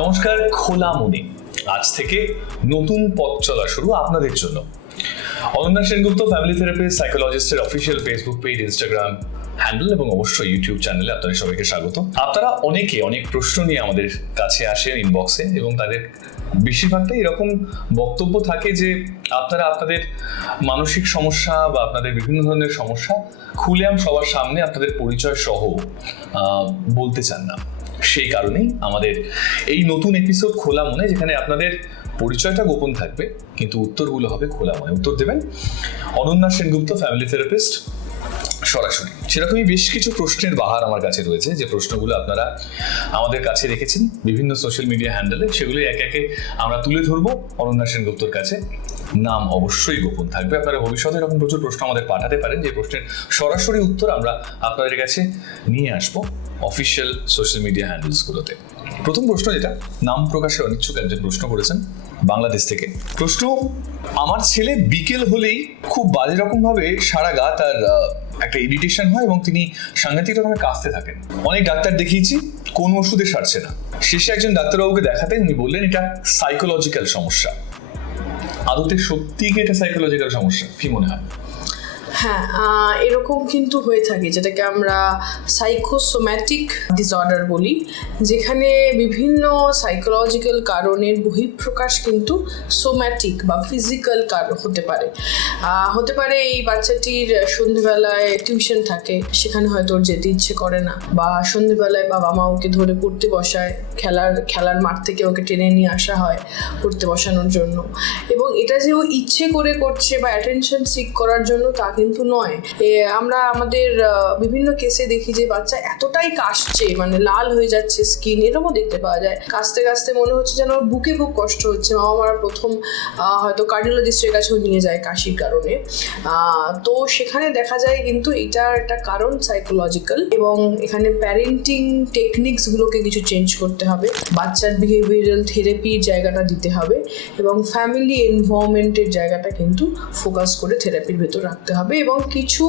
নমস্কার, খোলা মনে। আজ থেকে নতুন পথ চলা শুরু আপনাদের জন্য। Ananya Sengupta family therapist সাইকোলজিস্টের official Facebook page Instagram handle এবং অবশ্যই ইউটিউব চ্যানেলে আপনাদের সবাইকে স্বাগত। আপনারা অনেকে অনেক প্রশ্ন নিয়ে আমাদের কাছে আসেন ইনবক্সে এবং তাদের বেশিরভাগটাই এরকম বক্তব্য থাকে যে আপনারা আপনাদের মানসিক সমস্যা বা আপনাদের বিভিন্ন ধরনের সমস্যা খুলেআম সবার সামনে আপনাদের পরিচয় সহ বলতে চান না। সেই কারণেই আমাদের এই নতুন এপিসোড খোলা মনে, যেখানে আপনাদের পরিচয়টা গোপন থাকবে, কিন্তু উত্তরগুলো হবে খোলা মনে। উত্তর দেবেন, অনন্যা সেনগুপ্ত ফ্যামিলি থেরাপিস্ট সরাসরি। সেরকমই বেশ কিছু প্রশ্নের বাহার আমার কাছে রয়েছে, যে প্রশ্নগুলো আপনারা আমাদের কাছে রেখেছেন বিভিন্ন সোশ্যাল মিডিয়া হ্যান্ডেলে সেগুলো একে একে আমরা তুলে ধরবো অনন্যা সেনগুপ্তর কাছে। নাম অবশ্যই গোপন থাকবে। আপনারা ভবিষ্যতে এরকম প্রচুর প্রশ্ন আমাদের পাঠাতে পারেন। যে প্রশ্নের সরাসরি উত্তর আমরা আপনাদের কাছে নিয়ে আসব অফিসিয়াল সোশ্যাল মিডিয়া হ্যান্ডেলসগুলোতে। প্রথম প্রশ্ন যেটা, নাম প্রকাশে অনিচ্ছুক একজন প্রশ্ন করেছেন বাংলাদেশ থেকে। প্রশ্ন, আমার ছেলে বিকেল হলেই খুব বাজে রকম ভাবে সারা গা তার একটা ইরিটেশন হয় এবং তিনি সাংঘাতিক রকমের কাঁচতে থাকেন। অনেক ডাক্তার দেখিয়েছি, কোন ওষুধে সারছে না। শেষে একজন ডাক্তারবাবুকে দেখাতে উনি বললেন, এটা সাইকোলজিক্যাল সমস্যা। আদতে সত্যি কি এটা সাইকোলজিক্যাল সমস্যা? কি মনে হয়? হ্যাঁ এরকম কিন্তু হয়ে থাকে, যেটাকে আমরা সাইকোসোম্যাটিক ডিসঅর্ডার বলি, যেখানে বিভিন্ন সাইকোলজিক্যাল কারণের বহিঃপ্রকাশ কিন্তু সোম্যাটিক বা ফিজিক্যাল কারণ হতে পারে। হতে পারে এই বাচ্চাটির সন্ধেবেলায় টিউশন থাকে, সেখানে হয়তো ওর যেতে ইচ্ছে করে না, বা সন্ধেবেলায় বাবা মা ওকে ধরে পড়তে বসায়, খেলার খেলার মাঠ থেকে ওকে টেনে নিয়ে আসা হয় পড়তে বসানোর জন্য। এবং এটা যে ও ইচ্ছে করে করছে বা অ্যাটেনশন সিক করার জন্য, তা কিন্তু নয়। এ, আমরা আমাদের বিভিন্ন কেসে দেখি যে বাচ্চা এতটাই কাশছে মানে লাল হয়ে যাচ্ছে স্কিন এরকমও দেখতে পাওয়া যায়। কাশতে কাশতে মনে হচ্ছে যেন ওর বুকে খুব কষ্ট হচ্ছে। বাবা মারা প্রথম হয়তো কার্ডিওলজিস্টের কাছেও নিয়ে যায় কাশির কারণে। তো সেখানে দেখা যায় কিন্তু এটার একটা কারণ সাইকোলজিক্যাল এবং এখানে প্যারেন্টিং টেকনিক্সগুলোকে কিছু চেঞ্জ করতে হবে। বাচ্চার বিহেভিয়ারাল থেরাপির জায়গাটা দিতে হবে এবং ফ্যামিলি এনভায়রনমেন্টের জায়গাটা কিন্তু ফোকাস করে থেরাপির ভেতর রাখতে হবে এবং কিছু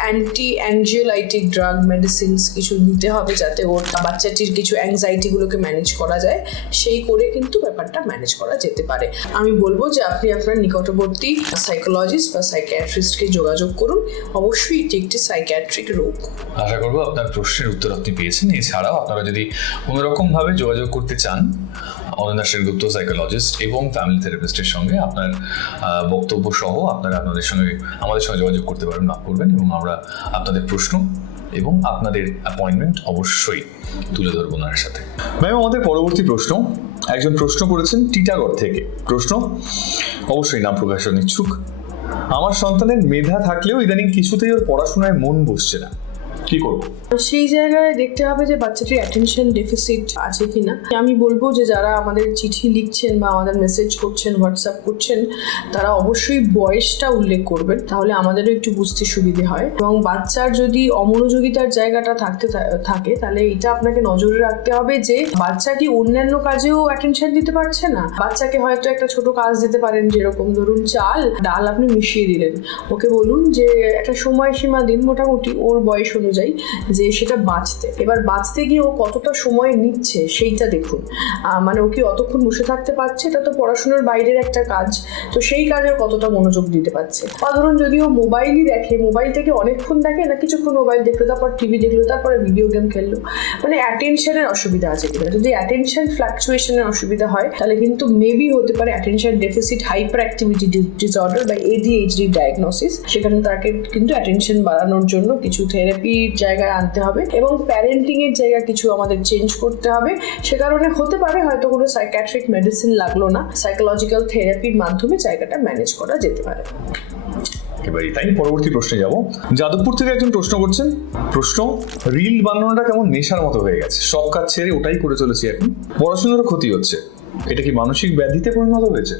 অ্যান্টি অ্যাংজিওলাইটিক ড্রাগ মেডিসিনস কিছু নিতে হবে যাতে ওর বাচ্চাটির কিছু অ্যাংজাইটিগুলোকে ম্যানেজ করা যায়, সেই করে কিন্তু ব্যাপারটা ম্যানেজ করা যেতে পারে। আমি বলব যে আপনি আপনার নিকটবর্তী সাইকোলজিস্ট বা সাইকিয়াট্রিস্টকে যোগাযোগ করুন। অবশ্যই এটি একটি সাইকিয়াট্রিক রোগ। আশা করব আপনার প্রশ্নের উত্তর আপনি পেয়েছেন। এছাড়াও আপনারা যদি কোনো রকম যোগাযোগ করতে চান অনন্যা সেনগুপ্ত সাইকোলজিস্ট এবং ফ্যামিলি থেরাপিস্টের সঙ্গে আপনার বক্তব্য সহ আপনারা আপনাদের সঙ্গে, আমাদের সঙ্গে যোগাযোগ করতে পারেন না করবেন এবং আমরা আপনাদের প্রশ্ন এবং আপনাদের অ্যাপয়েন্টমেন্ট অবশ্যই তুলে ধরবো ওনার সাথে। ম্যাম আমাদের পরবর্তী প্রশ্ন, একজন প্রশ্ন করেছেন টিটাগড় থেকে। প্রশ্ন, অবশ্যই নাম প্রকাশন ইচ্ছুক আমার সন্তানের মেধা থাকলেও ইদানিং কিছুতেই ওর পড়াশোনায় মন বসছে না। কি করব? সেই জায়গায় দেখতে হবে যে বাচ্চাটির অ্যাটেনশন ডেফিসিট আছে কিনা। আমি বলব যে যারা আমাদের চিঠি লিখছেন বা আমাদের মেসেজ করছেন হোয়াটসঅ্যাপ করছেন, তারা অবশ্যই বয়সটা উল্লেখ করবেন। তাহলে আমাদেরও একটু বুঝতে সুবিধে হয়। এবং বাচ্চার যদি অমনোযোগিতার জায়গাটা থাকতে থাকে, তাহলে এটা আপনাকে নজরে রাখতে হবে যে বাচ্চা কি অন্যান্য কাজেও অ্যাটেনশন দিতে পারছে না। বাচ্চাকে হয়তো একটা ছোট কাজ দিতে পারেন, যেরকম ধরুন চাল, ডাল আপনি মিশিয়ে দিলেন। ওকে বলুন যে একটা সময়সীমা দিন মোটামুটি, ওর বয়স অনুযায়ী। যে সেটা বাঁচতে। এবার বাঁচতে গিয়ে ও কতটা সময় নিচ্ছে সেইটা দেখুন। মানে ও কি অতক্ষণ বসে থাকতে পারছে? এটা তো পড়াশোনার বাইরের একটা কাজ। তো সেই কাজে কতটা মনোযোগ দিতে পারছে? বা ধরুন যদি ও মোবাইলই দেখে, মোবাইল থেকে অনেকক্ষণ দেখে, না কিছুক্ষণ মোবাইল দেখল, তারপর টিভি দেখল, তারপরে ভিডিও গেম খেললো মানে অ্যাটেনশনের অসুবিধা আছে কিনা যদি অ্যাটেনশন ফ্লাকচুয়েশনের অসুবিধা হয়, তাহলে কিন্তু মেবি হতে পারে attention deficit hyper activity disorder বা এডিএইচডি ডায়াগনোসিস সেখানে তাকে কিন্তু অ্যাটেনশন বাড়ানোর জন্য কিছু থেরাপির জায়গায় আনতে হবে এবং প্যারেন্টিং এর জায়গা কিছু আমাদের চেঞ্জ করতে হবে। সে কারণে হতে পারে হয়তো কোনো সাইকাট্রিক মেডিসিন লাগল না। সাইকোলজিক্যাল থেরাপির মাধ্যমে জায়গাটা ম্যানেজ করা যেতে পারে। এবারে তাই পরবর্তী প্রশ্নে যাব। যাদবপুর থেকে একজন প্রশ্ন করছেন। প্রশ্ন রিল বানানোটা কেমন নেশার মতো হয়ে গেছে? সব কাজ ছেড়ে ওটাই করে চলেছি এখন। পড়াশোনারও ক্ষতি হচ্ছে। এটা কি মানসিক ব্যাধিতে পরিণত হয়েছে?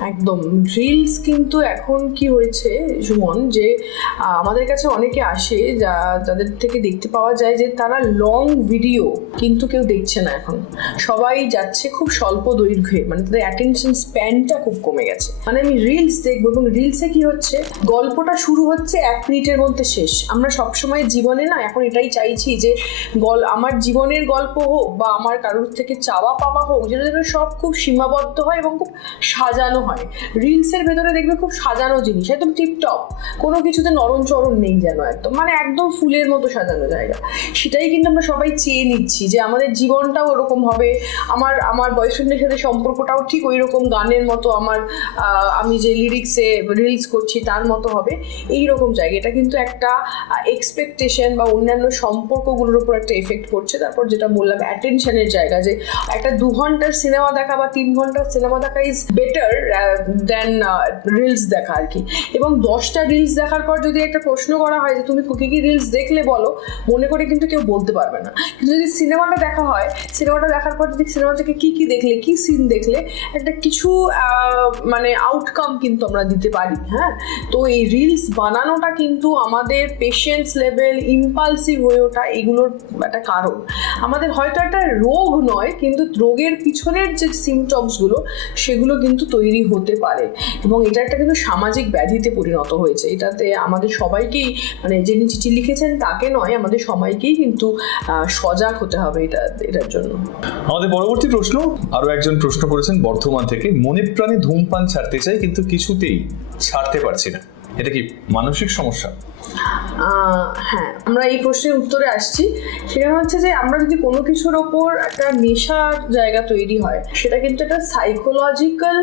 একদম। রিলস কিন্তু এখন কি হয়েছে, সুমন, যে আমাদের কাছে অনেকে আসে যা, যাদের থেকে দেখতে পাওয়া যায় যে, তারা লং ভিডিও কিন্তু কেউ দেখছে না এখন। সবাই যাচ্ছে খুব স্বল্প দৈর্ঘ্যে মানে তাদের অ্যাটেনশন স্প্যানটা খুব কমে গেছে। মানে আমি রিলস দেখব এবং রিলসে কি হচ্ছে, গল্পটা শুরু হচ্ছে এক মিনিটের মধ্যে শেষ। আমরা সবসময় জীবনে না, এখন এটাই চাইছি যে, গল, আমার জীবনের গল্প হোক বা আমার কারোর থেকে চাওয়া পাওয়া হোক যেটা যেন সব খুব সীমাবদ্ধ হয় এবং খুব সাজানো হয়। রিলসের ভেতরে দেখবে খুব সাজানো জিনিস, একদম টিপটপ। কোনো কিছুতে নরম চরণ নেই যেন একদম। মানে একদম ফুলের মতো সাজানো জায়গা। সেটাই কিন্তু আমরা সবাই চেয়ে নিচ্ছি যে আমাদের জীবনটাও ওরকম হবে। আমার আমার বয়ফ্রেন্ডের সাথে সম্পর্কটাও ঠিক ওই রকম গানের মতো আমার আমি যে লিরিক্সে রিলস করছি তার মতো হবে। এই রকম জায়গা। এটা কিন্তু একটা এক্সপেকটেশন বা অন্যান্য সম্পর্কগুলোর উপর একটা এফেক্ট করছে তারপর যেটা বললাম অ্যাটেনশনের জায়গা যে একটা দু ঘণ্টার সিনেমা দেখা বা তিন ঘণ্টার সিনেমা দেখা ইজ বেটার দেন রিলস দেখা আর কি। এবং দশটা রিলস দেখার পর যদি একটা প্রশ্ন করা হয় যে তুমি কি কি রিলস দেখলে বলো? মনে করে কিন্তু কেউ বলতে পারবে না। কিন্তু যদি সিনেমাটা দেখা হয় সিনেমাটা দেখার পর যদি সিনেমা থেকে কি কি দেখলে কি সিন দেখলে একটা কিছু আহ, মানে আউটকাম কিন্তু আমরা দিতে পারি হ্যাঁ? তো এই রিলস বানানোটা কিন্তু আমাদের পেশেন্স লেভেল ইম্পালসিভ হয়ে ওঠা এগুলোর একটা কারণ। আমাদের হয়তো একটা রোগ নয় কিন্তু রোগের পিছনের যে সিমটমসগুলো সেগুলো কিন্তু তৈরি হতে পারে। এবং এটা একটা কিন্তু সামাজিক ব্যাধিতে পরিণত হয়েছে। এটাতে আমাদের সবাইকেই মানে যিনি চিঠি লিখেছেন তাকে নয়, আমাদের সবাইকেই কিন্তু সজাগ হতে হবে এটা, এটার জন্য। আমাদের পরবর্তী প্রশ্ন, আরও একজন প্রশ্ন করেছেন বর্ধমান থেকে, মনে প্রাণে ধূমপান ছাড়তে চাই, কিন্তু কিছুতেই ছাড়তে পারছি না। এটা কি মানসিক সমস্যা? হ্যাঁ আমরা এই প্রশ্নের উত্তরে আসছি। সেটা হচ্ছে যে আমরা যদি কোনো কিছুর ওপর একটা নেশার জায়গা তৈরি হয়, সেটা কিন্তু একটা সাইকোলজিক্যাল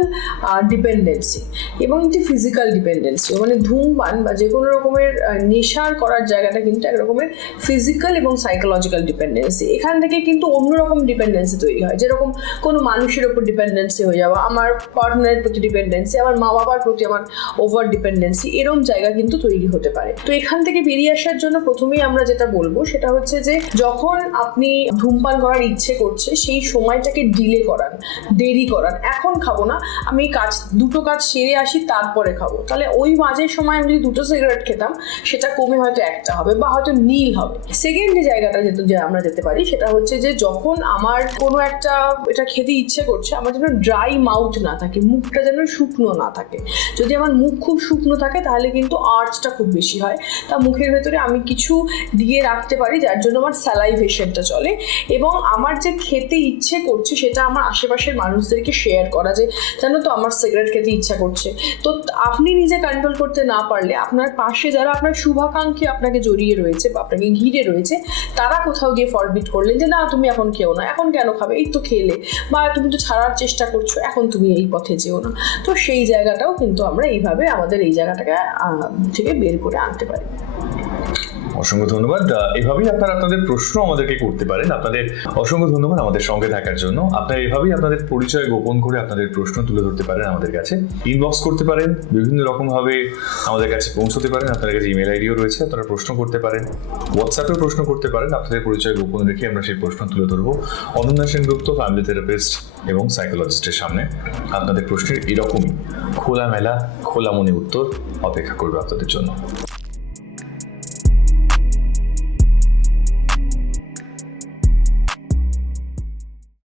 ডিপেন্ডেন্সি এবং একটি ফিজিক্যাল ডিপেন্ডেন্সি মানে ধূমপান বা যে কোনো রকমের নেশার করার জায়গাটা কিন্তু এক রকমের ফিজিক্যাল এবং সাইকোলজিক্যাল ডিপেন্ডেন্সি এখান থেকে কিন্তু অন্যরকম ডিপেন্ডেন্সি তৈরি হয়। যেরকম কোনো মানুষের ওপর ডিপেন্ডেন্সি হয়ে যাওয়া, আমার পার্টনারের প্রতি ডিপেন্ডেন্সি আমার মা বাবার প্রতি আমার ওভার ডিপেন্ডেন্সি এরকম জায়গা কিন্তু তৈরি হতে পারে। তো এখান থেকে বেরিয়ে আসার জন্য প্রথমেই আমরা যেটা বলব, সেটা হচ্ছে যে যখন আপনি ধূমপান করার ইচ্ছে করছে, সেই সময়টাকে ডিলে করান, দেরি করান। এখন খাব না, আমি কাজ, দুটো কাজ সেরে আসি, তারপরে খাব। তাহলে ওই মাঝের সময় আমি যদি দুটো সিগারেট খেতাম, সেটা কমে হয়তো একটা হবে বা হয়তো নীল হবে। সেকেন্ড যে জায়গাটা যেতে, যে আমরা যেতে পারি, সেটা হচ্ছে যে যখন আমার কোনো একটা এটা খেতে ইচ্ছে করছে, আমার যেন ড্রাই মাউথ না থাকে, মুখটা যেন শুকনো না থাকে। যদি আমার মুখ খুব শুকনো থাকে তাহলে কিন্তু আর্চটা খুব বেশি হয়। তা মুখের ভেতরে আমি কিছু দিয়ে রাখতে পারি, যার জন্য আমার স্যালাইভেশনটা চলে। এবং আমার যে খেতে ইচ্ছে করছে, সেটা আমার আশেপাশের মানুষদেরকে শেয়ার করা যে, জানো তো, আমার সিগারেট খেতে ইচ্ছা করছে। তো আপনি নিজে কন্ট্রোল করতে না পারলে, আপনার পাশে যারা আপনার শুভাকাঙ্ক্ষী আপনাকে জড়িয়ে রয়েছে বা আপনাকে ঘিরে রয়েছে, তারা কোথাও গিয়ে ফরবিট করলেন যে, না, তুমি এখন খেও না, এখন কেন খাবে? এই তো খেলে। বা তুমি তো ছাড়ার চেষ্টা করছ, এখন তুমি এই পথে যেও না। তো সেই জায়গাটাও কিন্তু আমরা এইভাবে, আমাদের এই জায়গাটাকে আহ, থেকে বের করে আনতে পারি অসংখ্য ধন্যবাদ। এভাবেই আপনারা আপনাদের প্রশ্ন আমাদেরকে করতে পারেন। আপনাদের অসংখ্য ধন্যবাদ আমাদের সঙ্গে থাকার জন্য। আপনারা এভাবেই আপনাদের পরিচয় গোপন করে আপনাদের প্রশ্ন তুলে ধরতে পারেন আমাদের কাছে। ইনবক্স করতে পারেন, বিভিন্ন রকম ভাবে আমাদের কাছে পৌঁছতে পারেন। আপনাদের কাছে ইমেল আইডিও রয়েছে, আপনারা প্রশ্ন করতে পারেন। হোয়াটসঅ্যাপেও প্রশ্ন করতে পারেন। আপনাদের পরিচয় গোপন রেখে আমরা সেই প্রশ্ন তুলে ধরবো। অনন্যা সেনগুপ্ত ফ্যামিলি থেরাপিস্ট এবং সাইকোলজিস্টের সামনে। আপনাদের প্রশ্নের এরকমই খোলামেলা খোলা মনে উত্তর অপেক্ষা করবে আপনাদের জন্য।